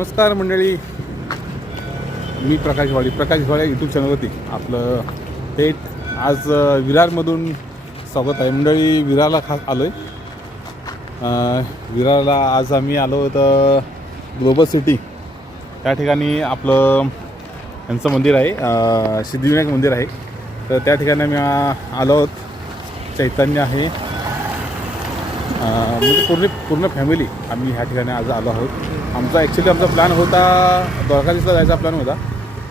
नमस्कार मंडळी, मी प्रकाश वाळे यूट्यूब चॅनलवरती आपलं थेट आज विरारमधून स्वागत आहे मंडळी. विरारला खास आलो आहे. विरारला आज आम्ही आलो तर ग्लोबल सिटी त्या ठिकाणी आपलं यांचं मंदिर आहे, सिद्धिविनायक मंदिर आहे. तर त्या ठिकाणी आम्ही आलो आहोत. चैतन्य आहे, म्हणजे पूर्ण फॅमिली आम्ही ह्या ठिकाणी आज आलो आहोत. आमचा प्लॅन होता द्वारकाधीशला जायचा प्लॅन होता,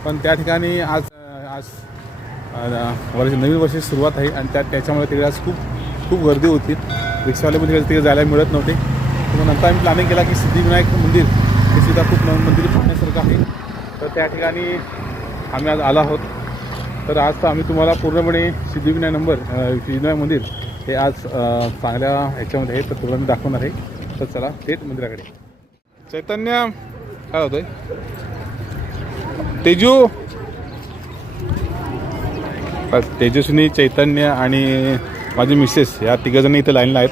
पण त्या ठिकाणी आज नवीन वर्षाची सुरुवात आहे आणि त्याच्यामुळे तिकडे आज खूप गर्दी होती. रिक्षावाल्यामध्ये तिकडे जायला मिळत नव्हते. तर नंतर आम्ही प्लॅनिंग केला की सिद्धिविनायक मंदिर हे सुद्धा खूप नवीन मंदिर पाहण्यासारखं आहे. तर त्या ठिकाणी आम्ही आज आलो आहोत. तर आज तर आम्ही तुम्हाला पूर्णपणे सिद्धिविनायक मंदिर हे आज चांगल्या ह्याच्यामध्ये आहे, तर तुला मी दाखवणार आहे. तर चला थेट मंदिराकडे. चैतन्य काय होतंय? तेजस्विनी, चैतन्य आणि माझी मिसेस या तिघंजणी इथे लाईनला आहेत.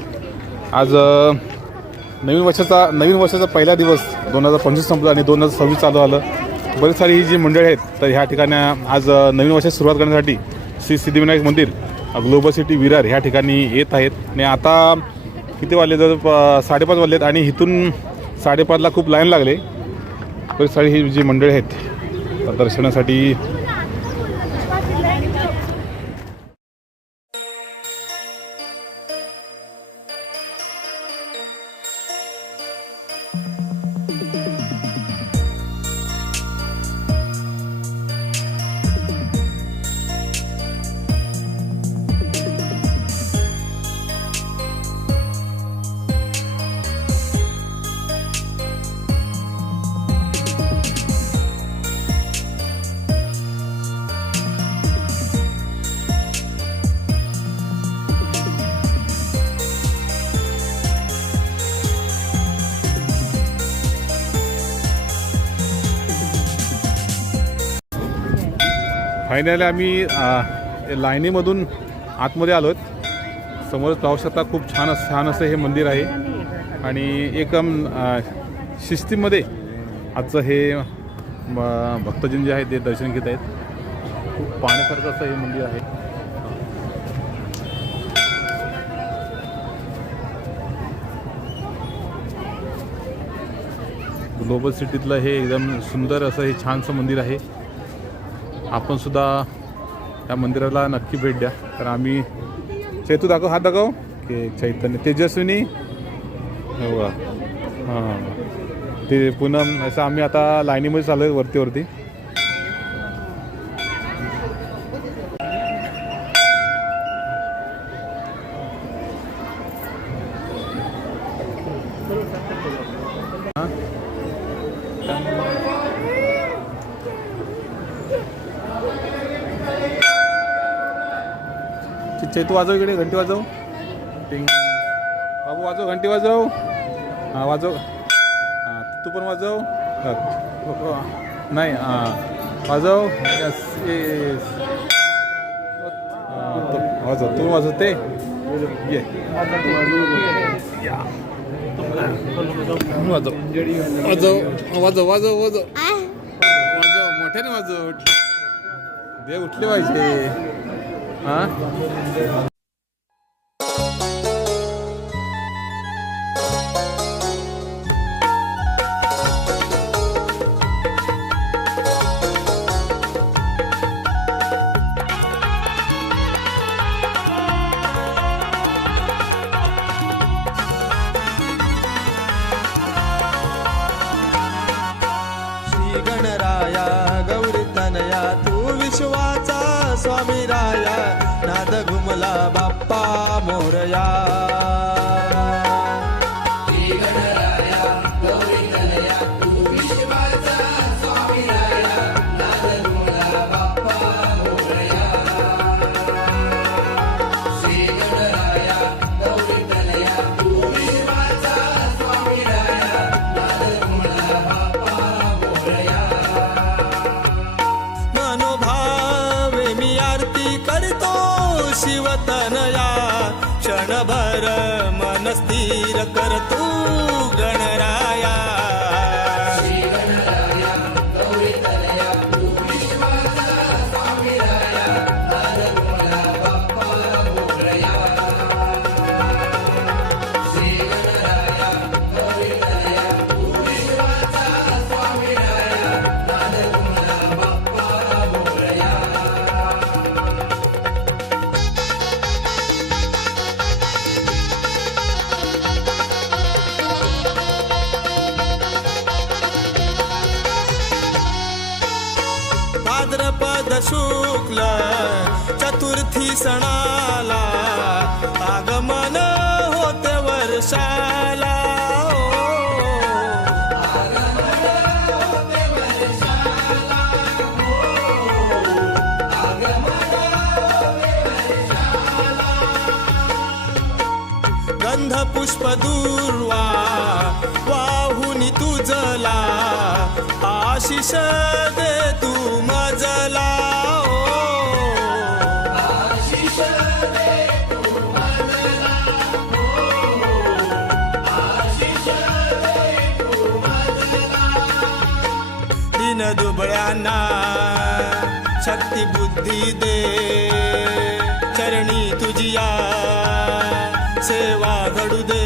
आज नवीन वर्षाचा पहिला दिवस 2025 संपला आणि 2026 चालू आलं. बरीच सारी ही जी मंडळी आहेत तर ह्या ठिकाणी आज नवीन वर्षाची सुरुवात करण्यासाठी श्री सिद्धिविनायक मंदिर ग्लोबल सिटी विरार ह्या ठिकाणी येत आहेत. आणि आता किती वाजले? जर 5:30 वाजलेत आणि इथून 5:30ला खूप लाईन लागले. बरीच सारी ही जी मंडळी आहेत दर्शनासाठी. फायनली आम्ही लाईनीमधून आतमध्ये आलो आहेत. समोरच पाहू शकता खूप छान असं हे मंदिर आहे आणि एकदम शिस्तीमध्ये आजचं हे भक्तजन जे आहे ते दर्शन घेत आहेत. खूप पाहण्यासारखं असं हे मंदिर आहे. ग्लोबल सिटीतलं हे एकदम सुंदर असं हे छानसं मंदिर आहे. आपण सुद्धा या मंदिराला नक्की भेट द्या. तर आम्ही चैतू दाखव, हात दाखव की चैतन्य, तेजस्विनी, हो हां ते पूनम, असं आम्ही आता लाईनीमध्ये चालू आहे वरती. चैतू वाजव, इकडे घंटी वाजव. टिंग बाबू वाजव, घंटी वाजव. हां वाजव. हां तू पण वाजव. नाही वाजव. यस येस वाजव, तू वाजवते ये. वाजव मोठ्याने वाजव. दे उठले पाहिजे. हां गणराया गौरी तनया तू विश्वाचा स्वामी राया. नाद घुमला बाप्पा मोरया. गणराया गौरी तनया तू विश्वाचा स्वामी राया. नाद घुमला बाप्पा मोरया. श्री गणराया गौरी तनया तू विश्वाचा स्वामी राया. नाद घुमला बाप्पा मोरया. मनोभावे मी आरती करतो शिवतनया. क्षणभर मन स्थिर कर तू गणराया. श्री गणराया सणाला आगमन होते वर्षाला गंध पुष्प दूर्वा वाहुनी तुझला आशिष दे तू मजला दिन दुबळ्यांना शक्ती बुद्धी दे चरणी तुझिया सेवा घडू दे